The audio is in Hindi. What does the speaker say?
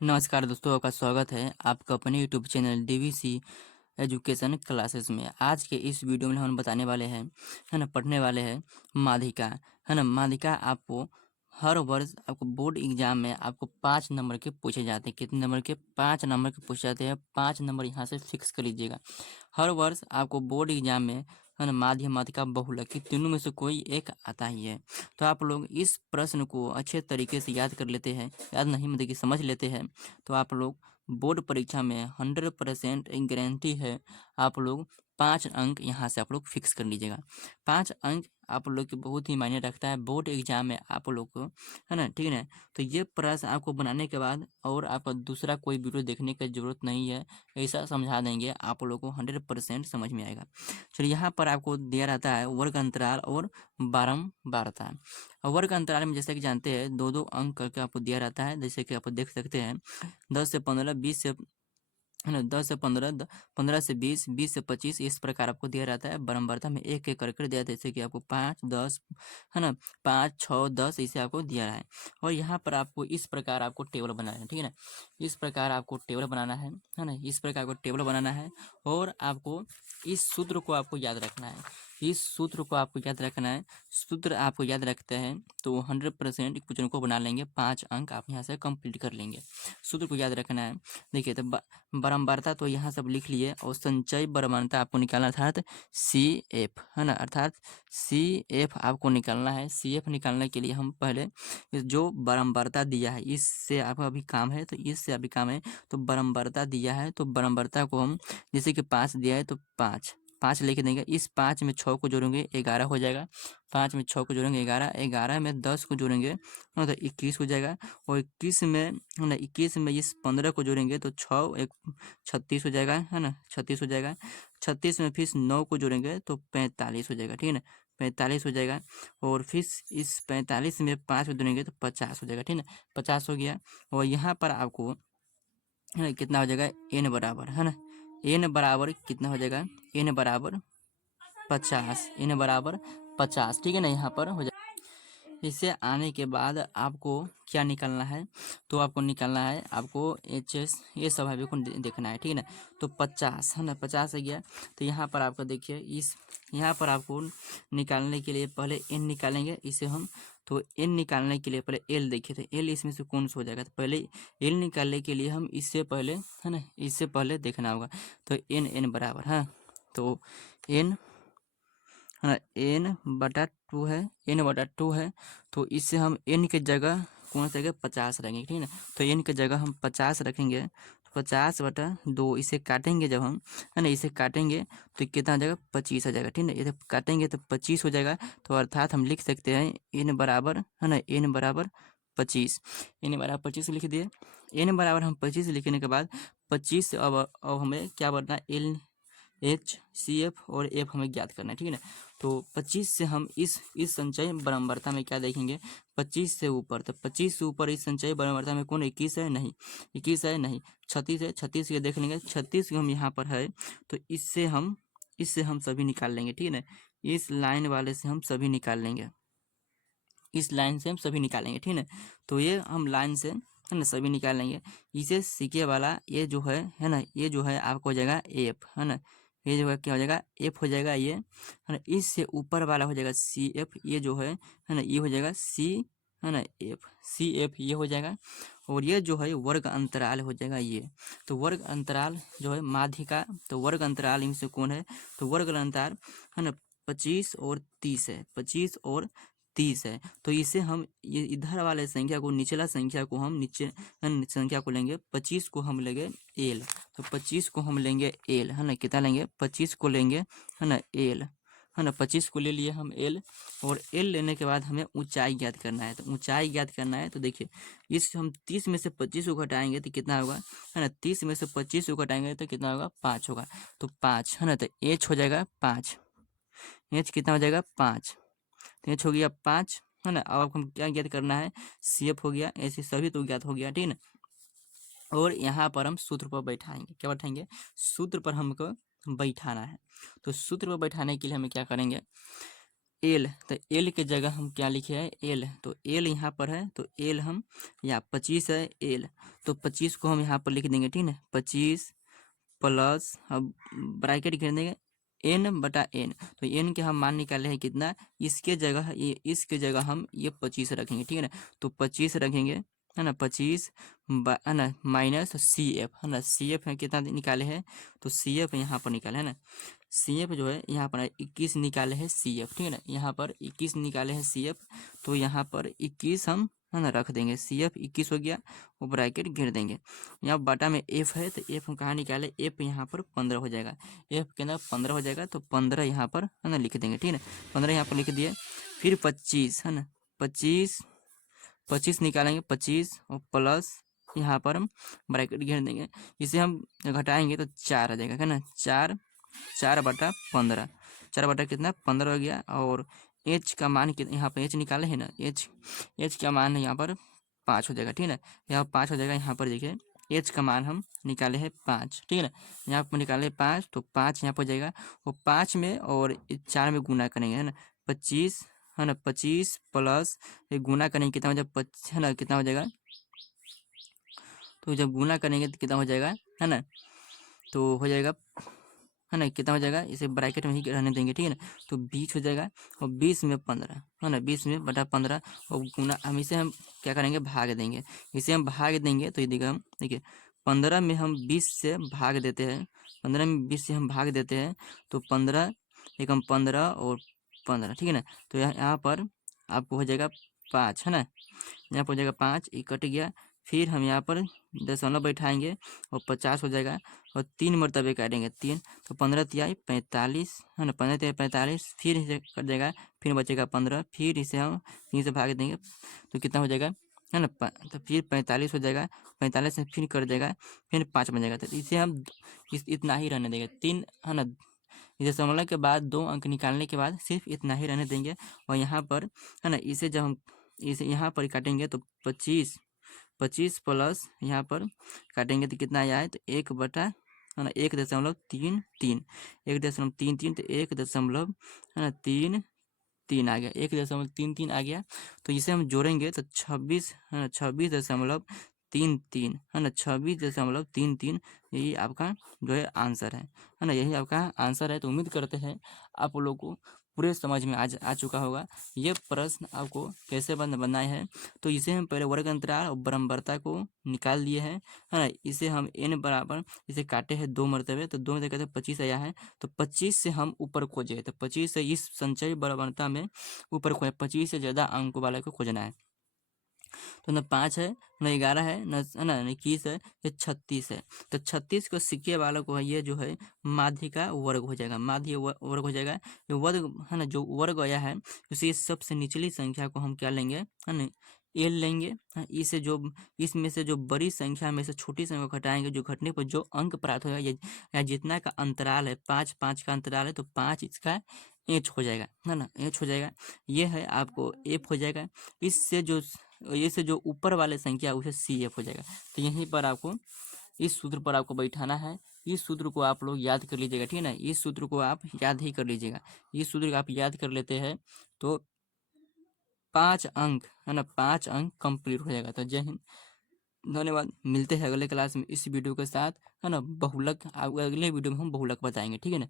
नमस्कार दोस्तों, आपका स्वागत है आपका अपने YouTube channel DVC education classes में। आज के इस वीडियो में हम बताने वाले हैं, है ना, पढ़ने वाले हैं माध्यिका। है ना, माध्यिका आपको हर वर्ष आपको बोर्ड एग्जाम में आपको 5 नंबर के पूछे जाते हैं। कितने नंबर के? 5 नंबर के पूछे जाते हैं। 5 नंबर यहाँ से फिक्स कर लीजिएगा। हर वर्ष आपको बोर्ड एग्जाम में, है ना, माध्य, माध्यिका, बहुलक, ये तीनों में से कोई एक आता ही है। तो आप लोग इस प्रश्न को अच्छे तरीके से याद कर लेते हैं, याद नहीं मतलब कि समझ लेते हैं, तो आप लोग बोर्ड परीक्षा में 100% गारंटी है। आप लोग 5 अंक यहाँ से आप लोग फिक्स कर लीजिएगा। 5 अंक आप लोग के बहुत ही मायने रखता है बोर्ड एग्जाम में आप लोग को, है ना, ठीक है ना। तो ये प्रश्न आपको बनाने के बाद और आपका दूसरा कोई वीडियो देखने की जरूरत नहीं है, ऐसा समझा देंगे, आप लोग को 100% समझ में आएगा। चलिए, यहाँ पर आपको दिया रहता है वर्ग अंतराल और बारंबारता। वर्ग अंतराल में जैसे कि जानते हैं, 2-2 अंक करके आपको दिया रहता है। जैसे कि आप देख सकते हैं 10 से 15, 20 से, है ना, 10 से 15, 15 से 20, 20 से 25, इस प्रकार आपको दिया रहता है। बारंबारता में एक एक करके दिया, जैसे कि आपको 5, 10, है ना, 5, 6, 10 इसे आपको दिया है। और यहाँ पर आपको इस प्रकार आपको टेबल बनाना है, ठीक है ना। इस प्रकार आपको टेबल बनाना है ना, इस प्रकार आपको टेबल बनाना है। और आपको इस सूत्र को आपको याद रखना है। इस सूत्र को आपको याद रखना है। सूत्र आपको याद रखते हैं तो 100% क्वेश्चन को बना लेंगे। 5 अंक आप यहाँ से कंप्लीट कर लेंगे। सूत्र को याद रखना है। देखिए, तो बारंबारता तो यहाँ सब लिख लिए, और संचयी बारंबारता आपको निकालना, अर्थात CF, है ना, अर्थात CF आपको निकालना है। CF निकालने के लिए हम पहले जो बारंबारता दिया है, इससे आपका अभी काम है, तो इससे अभी काम है। तो बारंबारता दिया है, तो बारंबारता को हम, जैसे कि 5 दिया है तो 5 5 लेके देंगे। इस 5 में 6 को जोड़ेंगे 11 हो जाएगा। 5 में 6 को जोड़ेंगे 11, 11 में 10 को जोड़ेंगे तो 21 हो जाएगा। और 21 में, है ना, 21 में इस 15 को जोड़ेंगे तो 6 एक 36 हो जाएगा, है ना, 36 हो जाएगा। 36 में फिर 9 को जोड़ेंगे तो 45 हो जाएगा, ठीक है ना, 45 हो जाएगा। और फिर इस 45 में 5 को जोड़ेंगे तो 50 हो जाएगा, ठीक है ना, 50 हो गया। और यहाँ पर आपको, है ना, कितना हो जाएगा? n बराबर, है ना, n बराबर कितना हो जाएगा? n बराबर 50, n बराबर 50, ठीक है ना, यहाँ पर हो जाएगा। इसे आने के बाद आपको क्या निकालना है? तो आपको निकालना है, आपको HS, ये स्वाभाविक को देखना है, ठीक है ना। तो 50, है ना, 50 आ गया। तो यहाँ पर आपको देखिए, इस यहाँ पर आपको निकालने के लिए पहले n निकालेंगे, इसे हम, तो n निकालने के लिए पहले l देखिए, तो l इसमें से कौन सा हो जाएगा? तो पहले l निकालने के लिए हम इससे पहले, है ना, इससे पहले देखना होगा। तो n बराबर, हाँ, तो n, है ना, n/2 है, n/2 है। तो इससे हम n के जगह कौन सा जगह 50 रखेंगे, ठीक है ना। तो n के जगह हम 50 रखेंगे, तो 50/2 इसे काटेंगे जब हम, है ना, इसे काटेंगे तो कितना आ जाएगा? 25 आ जाएगा, ठीक है ना। इसे काटेंगे तो 25 हो जाएगा। तो अर्थात हम लिख सकते हैं n बराबर, है ना, n बराबर 25, n बराबर 25 लिख दिए। n बराबर हम 25 लिखने के बाद 25 से अब हमें क्या बनना है? CF और F हमें ज्ञात करना है, ठीक है ना। तो 25 से हम इस संचय बारंबारता में क्या देखेंगे? 25 से ऊपर, तो 25 से ऊपर इस संचय बारंबारता में कौन? 21 है? नहीं। 21 है? नहीं। 36 है? 36 ये देख लेंगे। 36 हम यहाँ पर है, तो इससे हम सभी निकाल लेंगे, ठीक है ना। इस लाइन वाले से हम सभी निकाल लेंगे, इस लाइन से हम सभी निकालेंगे, ठीक है ना। तो ये हम लाइन से, है ना, सभी निकाल लेंगे। इसे सीखे वाला ये जो है ना, ये जो है आपको हो जाएगा F, है ना, ये जो है क्या हो जाएगा? F हो जाएगा ये, है ना। इससे ऊपर वाला हो जाएगा CF, ये जो है ना, ये हो जाएगा C, है ना, CF ये हो जाएगा। और ये जो है वर्ग अंतराल हो जाएगा ये। तो वर्ग अंतराल जो है माध्यिका, तो वर्ग अंतराल इनसे कौन है? तो वर्ग अंतराल, है ना, 25 और 30 है, 25 और 30 है। तो इसे हम, ये इधर वाले संख्या को, निचला संख्या को हम नीचे संख्या को लेंगे, 25 को हम लेंगे L। तो 25 को हम लेंगे L, है ना, कितना लेंगे? 25 को लेंगे, है ना, L, है ना, 25 को ले लिए हम L। और L लेने के बाद हमें ऊंचाई ज्ञात करना है। तो ऊंचाई ज्ञात करना है, तो देखिए, इस हम 30 में से 25 को घटाएंगे तो कितना होगा? है ना, 30 में से 25 को घटाएंगे तो कितना होगा? 5 होगा। तो 5, है ना, तो H हो जाएगा 5। H कितना हो जाएगा? 5। तो H हो गया 5, है ना। अब हम क्या ज्ञात करना है? CF हो गया, ऐसे सभी तो ज्ञात हो गया, ठीक है ना। और यहाँ पर हम सूत्र पर बैठाएंगे, क्या बैठाएंगे? सूत्र पर हमको बैठाना है। तो सूत्र पर बैठाने के लिए हमें क्या करेंगे? एल, तो एल के जगह हम क्या लिखे हैं, एल, तो एल यहाँ पर है, तो एल हम यहाँ 25 है एल, तो 25 को हम यहाँ पर लिख देंगे, ठीक है, 25 प्लस, अब ब्रैकेट घेर देंगे एन बटा एन, तो एन के हम मान निकाले हैं कितना, इसके जगह इसके जगह हम ये 25 रखेंगे, ठीक है ना, तो 25 रखेंगे, है ना, 25 है ना माइनस सी एफ, है ना, सी एफ है कितना निकाले हैं, तो सी एफ यहाँ पर निकाले है ना, सी एफ जो है यहाँ पर 21 निकाले हैं सी एफ, ठीक है ना, यहाँ पर 21 निकाले हैं सी एफ, तो यहाँ पर 21 हम है ना रख देंगे, सी एफ 21 हो गया, वो ब्रैकेट घेर देंगे। यहाँ बाटा में एफ है, तो एफ हम कहाँ निकाले, एफ यहाँ पर 15 हो जाएगा, एफ के अंदर 15 हो जाएगा, तो 15 यहाँ पर है ना लिख देंगे, ठीक है, 15 यहाँ पर लिख दिए। फिर 25 है ना, 25 निकालेंगे, 25 और प्लस यहाँ पर हम ब्रैकेट घेर देंगे, इसे हम घटाएंगे तो 4 आ जाएगा, है ना, 4/15, 4 बटा कितना 15 हो गया। और एच का मान कितना, यहाँ पर एच निकाले है ना, एच का मान है यहाँ पर 5 हो जाएगा, ठीक है ना, यहाँ 5 हो जाएगा, यहाँ पर देखिए एच का मान हम निकाले हैं 5, ठीक है ना, यहाँ पर निकाले 5, तो 5 यहाँ पर हो जाएगा, और 5 में और 4 में गुना करेंगे, है ना, 25 है ना, 25 प्लस ये गुना करेंगे कितना हो जाएगा, है ना, कितना हो जाएगा, तो जब गुना करेंगे तो कितना हो जाएगा, है ना, तो हो जाएगा, है ना, कितना हो जाएगा, इसे ब्रैकेट में ही रहने देंगे, ठीक है ना, तो 20 हो जाएगा, और 20 में 15 है ना, 20 में बटा 15, और गुना हम इसे हम क्या करेंगे, भाग देंगे, इसे हम भाग देंगे, तो ये देखिए हम देखिए 15 में हम 20 से भाग देते हैं, 15 में 20 से हम भाग देते हैं, तो 15 एक हम 15 और 15, ठीक है ना, तो यहाँ पर आपको हो जाएगा 5, है ना, यहाँ पर हो जाएगा 5, ये कट गया, फिर हम यहाँ पर दशमलव बैठाएंगे और 50 हो जाएगा, और 3 मरतबे काटेंगे 3, तो 15 तिहाई 45, है ना, 15 तिहाई 45, फिर इसे कट जाएगा, फिर बचेगा 15, फिर इसे हम 3 से भाग देंगे, तो कितना हो जाएगा, है ना, तो फिर 45 हो जाएगा, 45 से फिर कट जाएगा, फिर 5 बन जाएगा, तो इसे हम इतना ही रहने देंगे, 3 है ना, इसे दशमलव के बाद 2 अंक निकालने के बाद सिर्फ इतना ही रहने देंगे, और यहाँ पर है ना, इसे जब हम इसे यहाँ पर काटेंगे तो 25 प्लस यहाँ पर काटेंगे तो कितना आया है, तो 1/, है ना, 1.33, 1.33, तो 1. है ना 3 आ गया, 1.33 आ गया, तो इसे हम जोड़ेंगे तो 26, है ना, 26.33, है ना, 26.33, यही आपका जो है आंसर है ना, यही आपका आंसर है। तो उम्मीद करते हैं आप लोगों को पूरे समझ में आ चुका होगा। ये प्रश्न आपको कैसे बनाए हैं, तो इसे हम पहले वर्ग अंतराल और बराबरता को निकाल लिए हैं, है ना, इसे हम n बराबर इसे काटे हैं 2 मरतबे, तो 2 मरतबे 25 आया है, तो 25 से हम ऊपर खोजे, तो 25 से इस संचयी बराबरता में ऊपर खोजे, 25 से ज़्यादा अंक वाले को खोजना है, तो न 5 है, न 11 है, न है ना 21 है, ये 36 है, तो 36 को सिक्के वालों को है ये जो है माध्य का वर्ग हो जाएगा, माध्य वर्ग हो जाएगा, ये वर्ग है ना, जो वर्ग आया है उसे सबसे निचली संख्या को हम क्या लेंगे, है ना, एल लेंगे, हाँ, इसे जो इसमें से जो बड़ी संख्या में से छोटी संख्या को घटाएंगे, जो घटने पर जो अंक प्राप्त होगा, या जितना का अंतराल है 5 का अंतराल है, तो 5 इसका एच हो जाएगा, है ना, एच हो जाएगा, ये है आपको एफ हो जाएगा, इससे जो ये से जो ऊपर वाले संख्या उसे सी एफ हो जाएगा। तो यहीं पर आपको इस सूत्र पर आपको बैठाना है, इस सूत्र को आप लोग याद कर लीजिएगा, ठीक है ना, इस सूत्र को आप याद ही कर लीजिएगा, इस सूत्र को आप याद कर लेते हैं तो 5 अंक, है ना, 5 अंक कंप्लीट हो जाएगा। तो जय हिंद, धन्यवाद, मिलते हैं अगले क्लास में इस वीडियो के साथ, है ना, बहुलक अगले वीडियो में हम बहुलक बताएंगे, ठीक है ना।